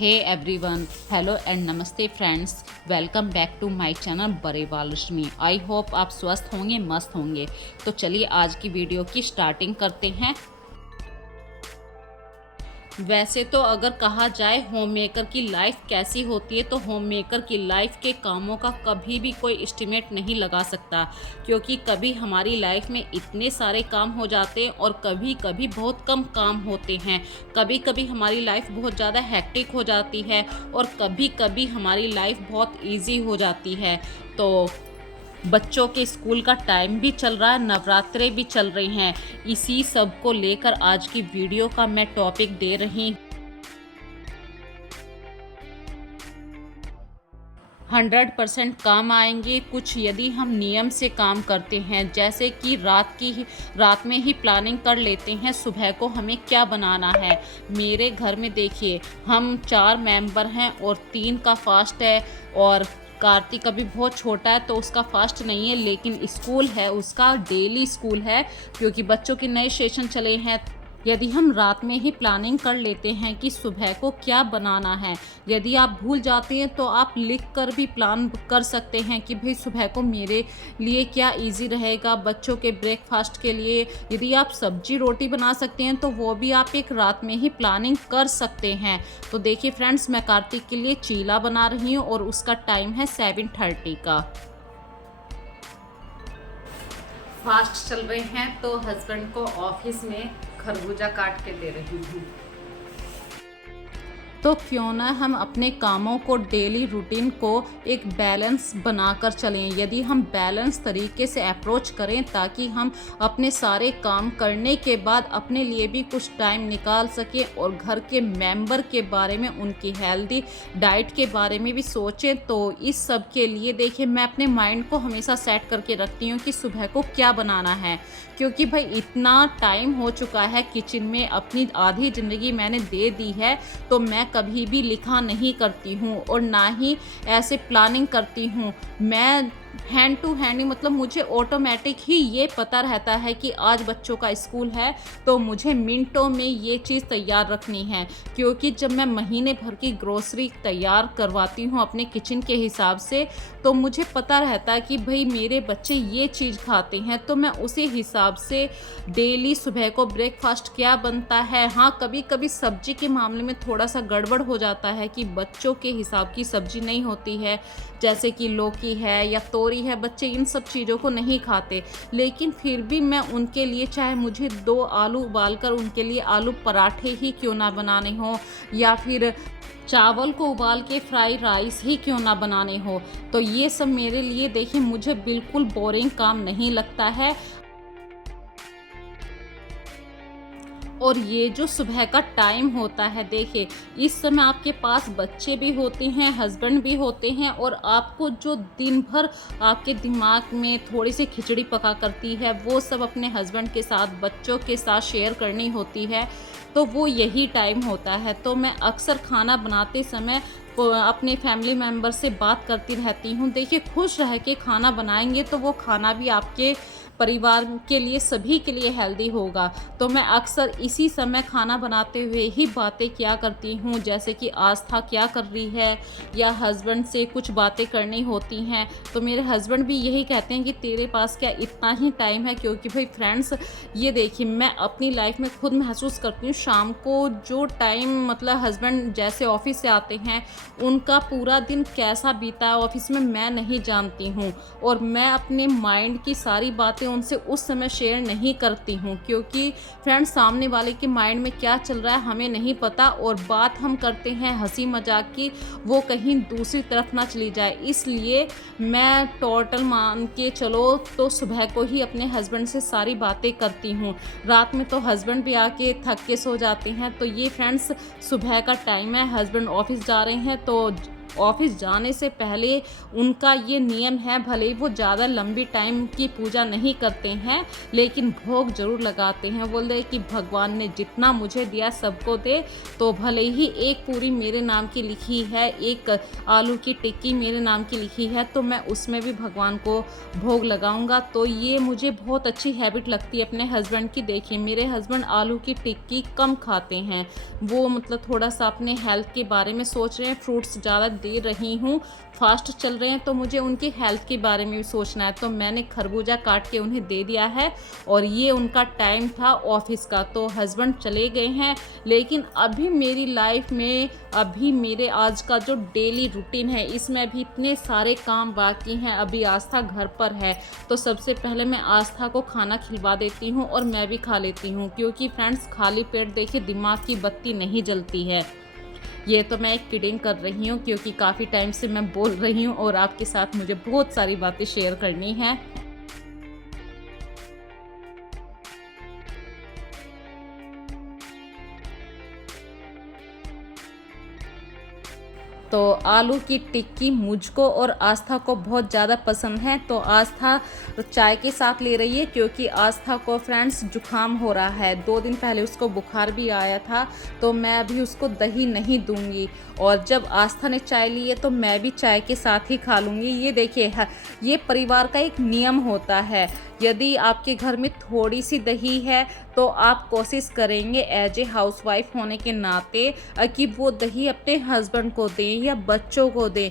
Hey everyone, hello and नमस्ते friends. Welcome back to my channel Barewal Rashmi. I hope आप स्वस्थ होंगे, मस्त होंगे। तो चलिए आज की वीडियो की स्टार्टिंग करते हैं। वैसे तो अगर कहा जाए होममेकर की लाइफ कैसी होती है, तो होममेकर की लाइफ के कामों का कभी भी कोई एस्टिमेट नहीं लगा सकता, क्योंकि कभी हमारी लाइफ में इतने सारे काम हो जाते हैं और कभी कभी बहुत कम काम होते हैं। कभी कभी हमारी लाइफ बहुत ज़्यादा हेक्टिक हो जाती है और कभी कभी हमारी लाइफ बहुत ईजी हो जाती है। तो बच्चों के स्कूल का टाइम भी चल रहा है, नवरात्रे भी चल रही हैं। इसी सब को लेकर आज की वीडियो का मैं टॉपिक दे रही 100% काम आएंगे कुछ यदि हम नियम से काम करते हैं। जैसे कि रात में ही प्लानिंग कर लेते हैं सुबह को हमें क्या बनाना है। मेरे घर में देखिए, हम 4 मेंबर हैं और 3 का फास्ट है, और कार्तिक अभी बहुत छोटा है तो उसका फास्ट नहीं है, लेकिन स्कूल है, उसका डेली स्कूल है, क्योंकि बच्चों के नए सेशन चले हैं। यदि हम रात में ही प्लानिंग कर लेते हैं कि सुबह को क्या बनाना है, यदि आप भूल जाते हैं तो आप लिख कर भी प्लान कर सकते हैं कि भाई सुबह को मेरे लिए क्या इजी रहेगा, बच्चों के ब्रेकफास्ट के लिए। यदि आप सब्जी रोटी बना सकते हैं तो वो भी आप एक रात में ही प्लानिंग कर सकते हैं। तो देखिए फ्रेंड्स, मैं कार्तिक के लिए चीला बना रही हूँ और उसका टाइम है 7:30 का। फास्ट चल रहे हैं तो हस्बैंड को ऑफिस में खरबूजा काट के दे रही हूँ। तो क्यों ना हम अपने कामों को, डेली रूटीन को एक बैलेंस बनाकर चलें। यदि हम बैलेंस तरीके से अप्रोच करें ताकि हम अपने सारे काम करने के बाद अपने लिए भी कुछ टाइम निकाल सकें और घर के मेंबर के बारे में, उनकी हेल्दी डाइट के बारे में भी सोचें। तो इस सब के लिए देखिए, मैं अपने माइंड को हमेशा सेट करके रखती हूँ कि सुबह को क्या बनाना है, क्योंकि भाई इतना टाइम हो चुका है किचन में, अपनी आधी ज़िंदगी मैंने दे दी है। तो मैं कभी भी लिखा नहीं करती हूँ और ना ही ऐसे प्लानिंग करती हूँ। मैं हैंड टू हैंड ही, मतलब मुझे ऑटोमेटिक ही ये पता रहता है कि आज बच्चों का स्कूल है तो मुझे मिनटों में ये चीज़ तैयार रखनी है। क्योंकि जब मैं महीने भर की ग्रोसरी तैयार करवाती हूँ अपने किचन के हिसाब से, तो मुझे पता रहता है कि भाई मेरे बच्चे ये चीज़ खाते हैं, तो मैं उसी हिसाब से डेली सुबह को ब्रेकफास्ट क्या बनता है। हाँ, कभी कभी सब्जी के मामले में थोड़ा सा गड़बड़ हो जाता है कि बच्चों के हिसाब की सब्जी नहीं होती है, जैसे कि लौकी है या तोरी है, बच्चे इन सब चीज़ों को नहीं खाते। लेकिन फिर भी मैं उनके लिए, चाहे मुझे 2 आलू उबालकर उनके लिए आलू पराठे ही क्यों ना बनाने हो, या फिर चावल को उबाल के फ्राई राइस ही क्यों ना बनाने हो, तो ये सब मेरे लिए देखिए, मुझे बिल्कुल बोरिंग काम नहीं लगता है। और ये जो सुबह का टाइम होता है, देखिए इस समय आपके पास बच्चे भी होते हैं, हस्बैंड भी होते हैं, और आपको जो दिन भर आपके दिमाग में थोड़ी सी खिचड़ी पका करती है, वो सब अपने हस्बैंड के साथ, बच्चों के साथ शेयर करनी होती है। तो वो यही टाइम होता है। तो मैं अक्सर खाना बनाते समय अपने फैमिली मेम्बर से बात करती रहती हूँ। देखिए, खुश रह के खाना बनाएंगे तो वो खाना भी आपके परिवार के लिए, सभी के लिए हेल्दी होगा। तो मैं अक्सर इसी समय खाना बनाते हुए ही बातें किया करती हूँ, जैसे कि आस्था क्या कर रही है, या हस्बैंड से कुछ बातें करनी होती हैं। तो मेरे हस्बैंड भी यही कहते हैं कि तेरे पास क्या इतना ही टाइम है, क्योंकि भाई फ्रेंड्स, ये देखिए मैं अपनी लाइफ में खुद महसूस करती हूँ, शाम को जो टाइम, मतलब हस्बैंड जैसे ऑफिस से आते हैं, उनका पूरा दिन कैसा बीता है ऑफिस में मैं नहीं जानती हूँ, और मैं अपने माइंड की सारी बातें उनसे उस समय शेयर नहीं करती हूँ, क्योंकि फ्रेंड्स सामने वाले के माइंड में क्या चल रहा है हमें नहीं पता, और बात हम करते हैं हंसी मजाक की, वो कहीं दूसरी तरफ ना चली जाए। इसलिए मैं टोटल मान के चलो तो सुबह को ही अपने हस्बैंड से सारी बातें करती हूँ। रात में तो हस्बैंड भी आके थक के सो जाते हैं। तो ये फ्रेंड्स सुबह का टाइम है, हस्बैंड ऑफिस जा रहे हैं, तो ऑफिस जाने से पहले उनका ये नियम है, भले ही वो ज़्यादा लंबी टाइम की पूजा नहीं करते हैं लेकिन भोग ज़रूर लगाते हैं। बोलते हैं कि भगवान ने जितना मुझे दिया सबको दे, तो भले ही एक पूरी मेरे नाम की लिखी है, एक आलू की टिक्की मेरे नाम की लिखी है, तो मैं उसमें भी भगवान को भोग लगाऊंगा। तो ये मुझे बहुत अच्छी हैबिट लगती है अपने हस्बैंड की। देखिए मेरे हस्बैंड आलू की टिक्की कम खाते हैं, वो मतलब थोड़ा सा अपने हेल्थ के बारे में सोच रहे हैं। फ्रूट्स ज़्यादा दे रही हूँ, फास्ट चल रहे हैं, तो मुझे उनकी हेल्थ के बारे में भी सोचना है। तो मैंने खरबूजा काट के उन्हें दे दिया है और ये उनका टाइम था ऑफिस का। तो हस्बैंड चले गए हैं, लेकिन अभी मेरी लाइफ में अभी मेरे आज का जो डेली रूटीन है इसमें अभी इतने सारे काम बाकी हैं। अभी आस्था घर पर है, तो सबसे पहले मैं आस्था को खाना खिलवा देती हूँ और मैं भी खा लेती हूँ, क्योंकि फ्रेंड्स खाली पेट देखिए दिमाग की बत्ती नहीं जलती है। ये तो मैं एक किडिंग कर रही हूँ, क्योंकि काफ़ी टाइम से मैं बोल रही हूँ और आपके साथ मुझे बहुत सारी बातें शेयर करनी है। तो आलू की टिक्की मुझको और आस्था को बहुत ज़्यादा पसंद है। तो आस्था चाय के साथ ले रही है, क्योंकि आस्था को फ्रेंड्स जुकाम हो रहा है। 2 दिन पहले उसको बुखार भी आया था, तो मैं अभी उसको दही नहीं दूंगी। और जब आस्था ने चाय ली है तो मैं भी चाय के साथ ही खा लूँगी। ये देखिए ये परिवार का एक नियम होता है। यदि आपके घर में थोड़ी सी दही है तो आप कोशिश करेंगे एज ए हाउसवाइफ होने के नाते कि वो दही अपने हस्बैंड को दें या बच्चों को दें।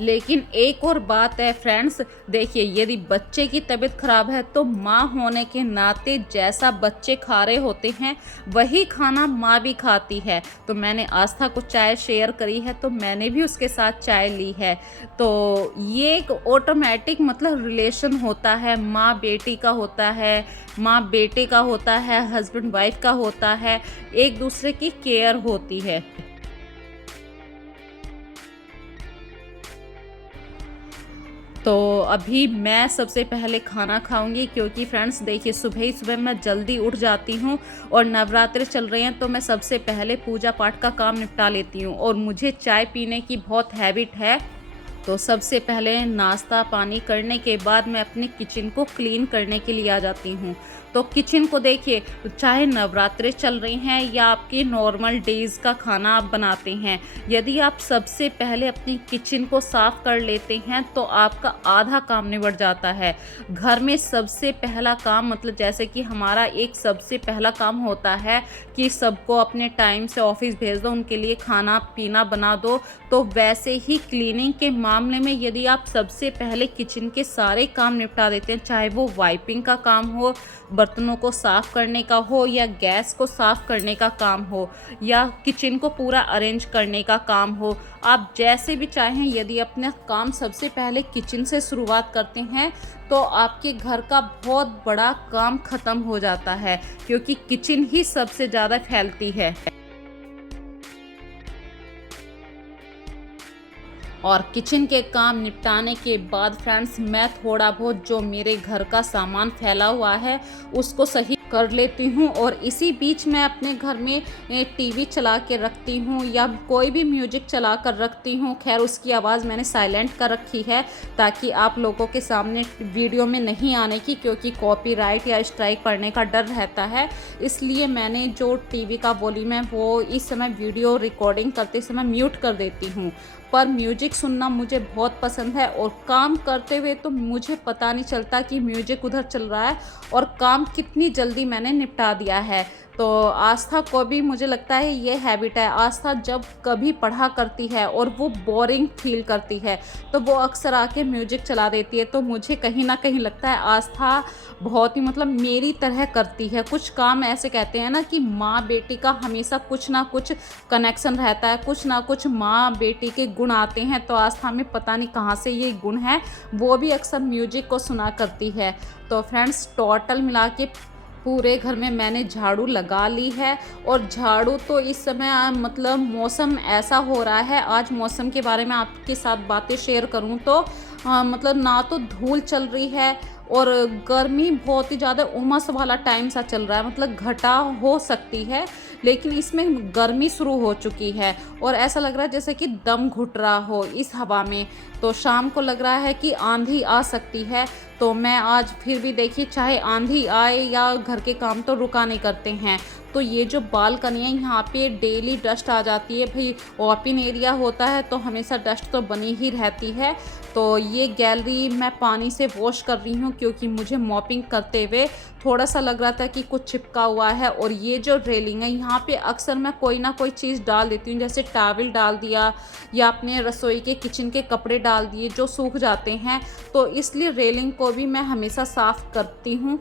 लेकिन एक और बात है फ्रेंड्स, देखिए यदि बच्चे की तबीयत ख़राब है तो माँ होने के नाते जैसा बच्चे खा रहे होते हैं वही खाना माँ भी खाती है। तो मैंने आस्था को चाय शेयर करी है, तो मैंने भी उसके साथ चाय ली है। तो ये एक ऑटोमेटिक मतलब रिलेशन होता है, माँ बेटी का होता है, माँ बेटे का होता है, हस्बैंड वाइफ का होता है, एक दूसरे की केयर होती है। तो अभी मैं सबसे पहले खाना खाऊंगी, क्योंकि फ्रेंड्स देखिए सुबह ही सुबह मैं जल्दी उठ जाती हूँ और नवरात्रि चल रहे हैं, तो मैं सबसे पहले पूजा पाठ का काम निपटा लेती हूँ। और मुझे चाय पीने की बहुत हैबिट है, तो सबसे पहले नाश्ता पानी करने के बाद मैं अपने किचन को क्लीन करने के लिए आ जाती हूँ। तो किचन को देखिए, चाहे नवरात्रे चल रही हैं या आपके नॉर्मल डेज़ का खाना आप बनाते हैं, यदि आप सबसे पहले अपनी किचन को साफ़ कर लेते हैं तो आपका आधा काम निबट जाता है। घर में सबसे पहला काम मतलब जैसे कि हमारा एक सबसे पहला काम होता है कि सबको अपने टाइम से ऑफिस भेज दो, उनके लिए खाना पीना बना दो। तो वैसे ही क्लीनिंग के मामले में यदि आप सबसे पहले किचन के सारे काम निपटा देते हैं, चाहे वो वाइपिंग का काम हो, बर्तनों को साफ़ करने का हो, या गैस को साफ़ करने का काम हो, या किचन को पूरा अरेंज करने का काम हो, आप जैसे भी चाहें यदि अपना काम सबसे पहले किचन से शुरुआत करते हैं तो आपके घर का बहुत बड़ा काम ख़त्म हो जाता है, क्योंकि किचन ही सबसे ज़्यादा फैलती है। और किचन के काम निपटाने के बाद फ्रेंड्स मैं थोड़ा बहुत जो मेरे घर का सामान फैला हुआ है उसको सही कर लेती हूँ। और इसी बीच मैं अपने घर में टीवी चला के रखती हूँ या कोई भी म्यूजिक चला कर रखती हूँ। खैर उसकी आवाज़ मैंने साइलेंट कर रखी है ताकि आप लोगों के सामने वीडियो में नहीं आने की, क्योंकि कॉपीराइट या स्ट्राइक पड़ने का डर रहता है। इसलिए मैंने जो टीवी का वॉल्यूम है वो इस समय वीडियो रिकॉर्डिंग करते समय म्यूट कर देती हूँ। पर म्यूजिक सुनना मुझे बहुत पसंद है और काम करते हुए तो मुझे पता नहीं चलता कि म्यूजिक उधर चल रहा है और काम कितनी जल्दी मैंने निपटा दिया है। तो आस्था को भी मुझे लगता है ये हैबिट है। आस्था जब कभी पढ़ा करती है और वो बोरिंग फील करती है तो वो अक्सर आके म्यूजिक चला देती है। तो मुझे कहीं ना कहीं लगता है आस्था बहुत ही मतलब मेरी तरह करती है। कुछ काम ऐसे कहते हैं ना कि माँ बेटी का हमेशा कुछ ना कुछ कनेक्शन रहता है, कुछ ना कुछ माँ बेटी के गुण आते हैं। तो आस्था में पता नहीं कहाँ से ये गुण है, वो भी अक्सर म्यूजिक को सुना करती है। तो फ्रेंड्स टोटल मिला के पूरे घर में मैंने झाड़ू लगा ली है। और झाड़ू तो इस समय मतलब मौसम ऐसा हो रहा है, आज मौसम के बारे में आपके साथ बातें शेयर करूं तो मतलब ना तो धूल चल रही है और गर्मी बहुत ही ज़्यादा उमस वाला टाइम सा चल रहा है, मतलब घटा हो सकती है। लेकिन इसमें गर्मी शुरू हो चुकी है और ऐसा लग रहा है जैसे कि दम घुट रहा हो इस हवा में। तो शाम को लग रहा है कि आंधी आ सकती है। तो मैं आज फिर भी देखिए, चाहे आंधी आए या घर के काम तो रुका नहीं करते हैं। तो ये जो बालकनी है यहाँ पे डेली डस्ट आ जाती है भाई, ओपन एरिया होता है तो हमेशा डस्ट तो बनी ही रहती है। तो ये गैलरी मैं पानी से वॉश कर रही हूँ क्योंकि मुझे मॉपिंग करते हुए थोड़ा सा लग रहा था कि कुछ चिपका हुआ है। और ये जो रेलिंग है यहाँ पे अक्सर मैं कोई ना कोई चीज़ डाल देती हूँ, जैसे टॉवल डाल दिया या अपने रसोई के किचन के कपड़े डाल दिए जो सूख जाते हैं। तो इसलिए रेलिंग को भी मैं हमेशा साफ़ करती हूँ।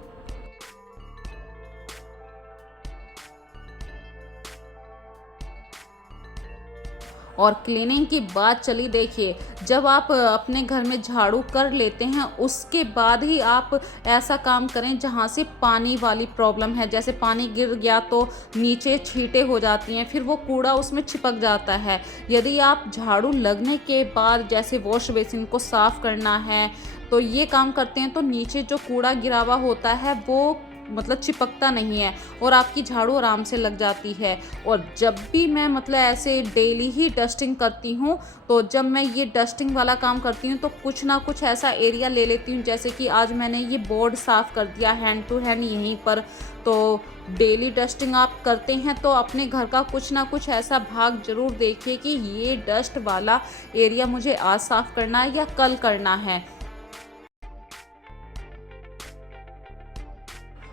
और क्लीनिंग की बात चली, देखिए जब आप अपने घर में झाड़ू कर लेते हैं उसके बाद ही आप ऐसा काम करें जहाँ से पानी वाली प्रॉब्लम है, जैसे पानी गिर गया तो नीचे छींटे हो जाती हैं, फिर वो कूड़ा उसमें चिपक जाता है। यदि आप झाड़ू लगने के बाद जैसे वॉश बेसिन को साफ़ करना है तो ये काम करते हैं तो नीचे जो कूड़ा गिरा हुआ होता है वो मतलब चिपकता नहीं है और आपकी झाड़ू आराम से लग जाती है। और जब भी मैं मतलब ऐसे डेली ही डस्टिंग करती हूँ, तो जब मैं ये डस्टिंग वाला काम करती हूँ तो कुछ ना कुछ ऐसा एरिया ले लेती हूँ, जैसे कि आज मैंने ये बोर्ड साफ़ कर दिया हैंड टू हैंड यहीं पर। तो डेली डस्टिंग आप करते हैं तो अपने घर का कुछ ना कुछ ऐसा भाग ज़रूर देखिए कि ये डस्ट वाला एरिया मुझे आज साफ़ करना है या कल करना है।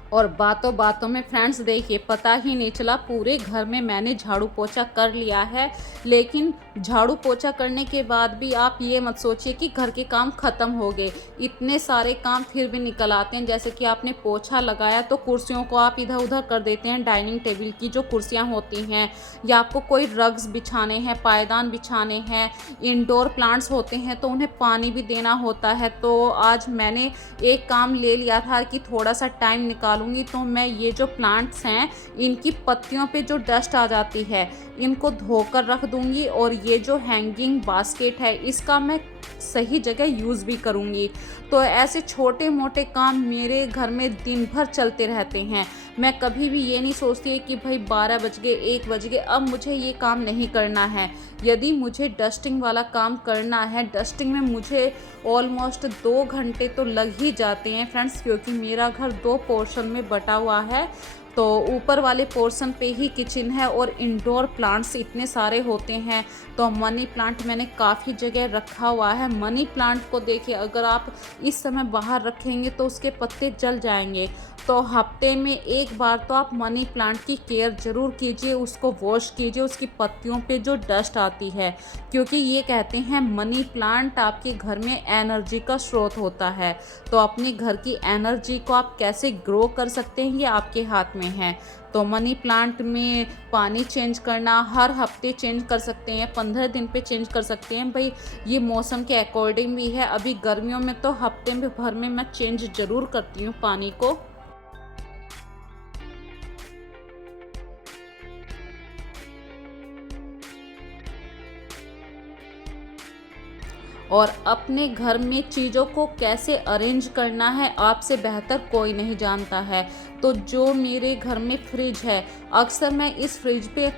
और बातों बातों में फ्रेंड्स देखिए, पता ही नहीं चला पूरे घर में मैंने झाड़ू पोछा कर लिया है। लेकिन झाड़ू पोछा करने के बाद भी आप ये मत सोचिए कि घर के काम ख़त्म हो गए, इतने सारे काम फिर भी निकल आते हैं। जैसे कि आपने पोछा लगाया तो कुर्सियों को आप इधर उधर कर देते हैं, डाइनिंग टेबल की जो कुर्सियाँ होती हैं, या आपको कोई रग्स बिछाने हैं, पायदान बिछाने हैं, इंडोर प्लांट्स होते हैं तो उन्हें पानी भी देना होता है। तो आज मैंने एक काम ले लिया था कि थोड़ा सा टाइम निकालूंगी तो मैं ये जो प्लांट्स हैं इनकी पत्तियों पे जो डस्ट आ जाती है इनको धोकर रख दूंगी। और ये जो हैंगिंग बास्केट है इसका मैं सही जगह यूज़ भी करूंगी। तो ऐसे छोटे मोटे काम मेरे घर में दिन भर चलते रहते हैं। मैं कभी भी ये नहीं सोचती कि भाई 12 बज गए, 1 बज गए, अब मुझे ये काम नहीं करना है। यदि मुझे डस्टिंग वाला काम करना है, डस्टिंग में मुझे ऑलमोस्ट 2 घंटे तो लग ही जाते हैं फ्रेंड्स, क्योंकि मेरा घर 2 पोर्शन में बटा हुआ है। तो ऊपर वाले पोर्शन पे ही किचन है और इंडोर प्लांट्स इतने सारे होते हैं। तो मनी प्लांट मैंने काफ़ी जगह रखा हुआ है। मनी प्लांट को देखिए, अगर आप इस समय बाहर रखेंगे तो उसके पत्ते जल जाएंगे। तो हफ्ते में एक बार तो आप मनी प्लांट की केयर ज़रूर कीजिए, उसको वॉश कीजिए, उसकी पत्तियों पे जो डस्ट आती है, क्योंकि ये कहते हैं मनी प्लांट आपके घर में एनर्जी का स्रोत होता है। तो अपने घर की एनर्जी को आप कैसे ग्रो कर सकते हैं ये आपके हाथ में है। तो मनी प्लांट में पानी चेंज करना हर हफ्ते चेंज कर सकते हैं, 15 दिन पे चेंज कर सकते हैं भाई, ये मौसम के अकॉर्डिंग भी है। अभी गर्मियों में तो हफ्ते में भर में मैं चेंज ज़रूर करती हूँ पानी को। और अपने घर में चीज़ों को कैसे अरेंज करना है आपसे बेहतर कोई नहीं जानता है। तो जो मेरे घर में फ्रिज है, अक्सर मैं इस फ्रिज पे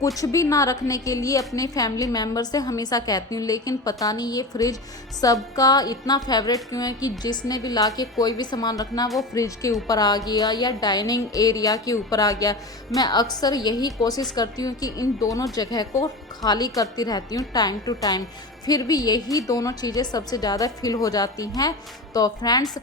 कुछ भी ना रखने के लिए अपने फैमिली मेम्बर से हमेशा कहती हूँ, लेकिन पता नहीं ये फ्रिज सबका इतना फेवरेट क्यों है कि जिसने भी लाके कोई भी सामान रखना वो फ्रिज के ऊपर आ गया या डाइनिंग एरिया के ऊपर आ गया। मैं अक्सर यही कोशिश करती हूँ कि इन दोनों जगह को खाली करती रहती हूँ टाइम टू टाइम, फिर भी यही दोनों चीज़ें सबसे ज़्यादा फिल हो जाती हैं। तो फ्रेंड्स,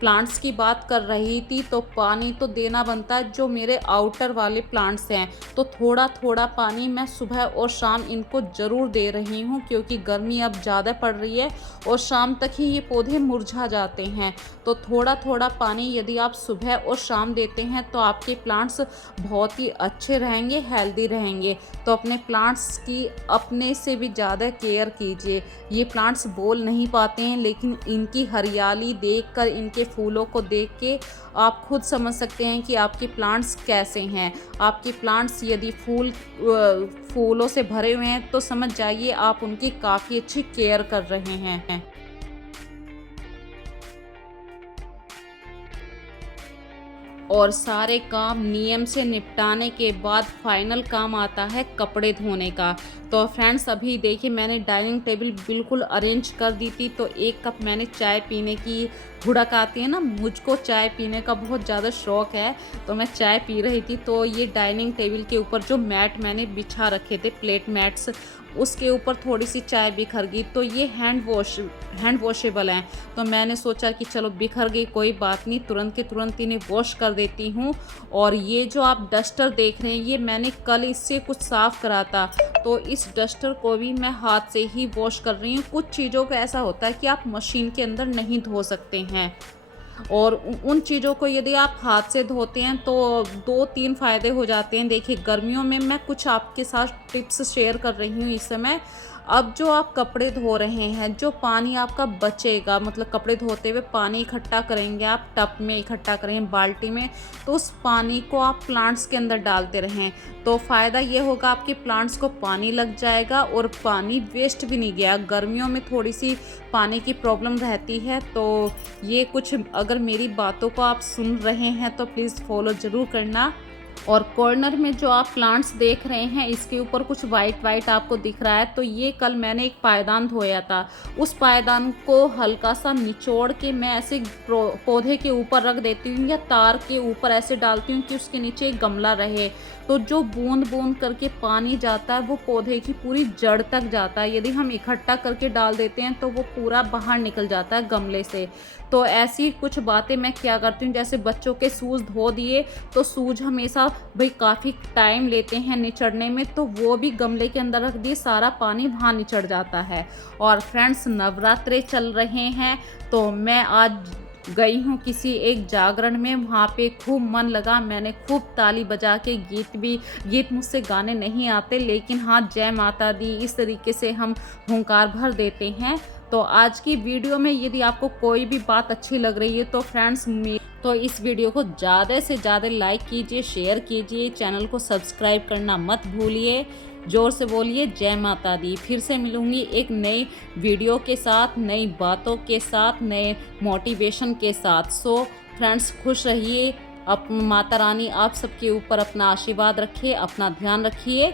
प्लांट्स की बात कर रही थी तो पानी तो देना बनता है। जो मेरे आउटर वाले प्लांट्स हैं तो थोड़ा थोड़ा पानी मैं सुबह और शाम इनको ज़रूर दे रही हूँ, क्योंकि गर्मी अब ज़्यादा पड़ रही है और शाम तक ही ये पौधे मुरझा जाते हैं। तो थोड़ा थोड़ा पानी यदि आप सुबह और शाम देते हैं तो आपके प्लांट्स बहुत ही अच्छे रहेंगे, हेल्दी रहेंगे। तो अपने प्लांट्स की अपने से भी ज़्यादा केयर कीजिए। ये प्लांट्स बोल नहीं पाते हैं, लेकिन इनकी हरियाली देखकर, इनके फूलों को देख के आप खुद समझ सकते हैं कि आपके प्लांट्स कैसे हैं। आपके प्लांट्स यदि फूलों से भरे हुए हैं तो समझ जाइए आप उनकी काफ़ी अच्छी केयर कर रहे हैं। और सारे काम नियम से निपटाने के बाद फाइनल काम आता है कपड़े धोने का। तो फ्रेंड्स अभी देखिए मैंने डाइनिंग टेबल बिल्कुल अरेंज कर दी थी। तो 1 कप मैंने चाय पीने की हुड़क आती है ना, मुझको चाय पीने का बहुत ज़्यादा शौक़ है, तो मैं चाय पी रही थी। तो ये डाइनिंग टेबल के ऊपर जो मैट मैंने बिछा रखे थे, प्लेट मैट्स, उसके ऊपर थोड़ी सी चाय बिखर गई। तो ये हैंड वॉशेबल हैं, तो मैंने सोचा कि चलो बिखर गई कोई बात नहीं, तुरंत के तुरंत इन्हें वॉश कर देती हूँ। और ये जो आप डस्टर देख रहे हैं, ये मैंने कल इससे कुछ साफ़ करा था, तो इस डस्टर को भी मैं हाथ से ही वॉश कर रही हूँ। कुछ चीज़ों का ऐसा होता है कि आप मशीन के अंदर नहीं धो सकते हैं, और उन चीज़ों को यदि आप हाथ से धोते हैं तो 2-3 फ़ायदे हो जाते हैं। देखिए गर्मियों में मैं कुछ आपके साथ टिप्स शेयर कर रही हूँ इस समय। अब जो आप कपड़े धो रहे हैं, जो पानी आपका बचेगा, मतलब कपड़े धोते हुए पानी इकट्ठा करेंगे आप, टब में इकट्ठा करेंगे, बाल्टी में, तो उस पानी को आप प्लांट्स के अंदर डालते रहें। तो फ़ायदा ये होगा आपके प्लांट्स को पानी लग जाएगा और पानी वेस्ट भी नहीं गया। गर्मियों में थोड़ी सी पानी की प्रॉब्लम रहती है, तो ये कुछ अगर मेरी बातों को आप सुन रहे हैं तो प्लीज़ फॉलो ज़रूर करना। और कॉर्नर में जो आप प्लांट्स देख रहे हैं, इसके ऊपर कुछ वाइट आपको दिख रहा है, तो ये कल मैंने एक पायदान धोया था। उस पायदान को हल्का सा निचोड़ के मैं ऐसे पौधे के ऊपर रख देती हूँ, या तार के ऊपर ऐसे डालती हूँ कि उसके नीचे एक गमला रहे। तो जो बूंद बूंद करके पानी जाता है वो पौधे की पूरी जड़ तक जाता है। यदि हम इकट्ठा करके डाल देते हैं तो वो पूरा बाहर निकल जाता है गमले से। तो ऐसी कुछ बातें मैं क्या करती हूँ, जैसे बच्चों के शूज़ धो दिए, तो शूज़ हमेशा भाई काफ़ी टाइम लेते हैं निचड़ने में, तो वो भी गमले के अंदर रख दिए, सारा पानी वहाँ निचड़ जाता है। और फ्रेंड्स नवरात्रे चल रहे हैं, तो मैं आज गई हूँ किसी एक जागरण में, वहाँ पे खूब मन लगा, मैंने खूब ताली बजा के गीत मुझसे गाने नहीं आते, लेकिन हाँ जय माता दी इस तरीके से हम हुंकार भर देते हैं। तो आज की वीडियो में यदि आपको कोई भी बात अच्छी लग रही है तो फ्रेंड्स तो इस वीडियो को ज़्यादा से ज़्यादा लाइक कीजिए, शेयर कीजिए, चैनल को सब्सक्राइब करना मत भूलिए। ज़ोर से बोलिए जय माता दी। फिर से मिलूँगी एक नई वीडियो के साथ, नई बातों के साथ, नए मोटिवेशन के साथ। सो फ्रेंड्स खुश रहिए, माता रानी आप सबके ऊपर अपना आशीर्वाद रखिए, अपना ध्यान रखिए।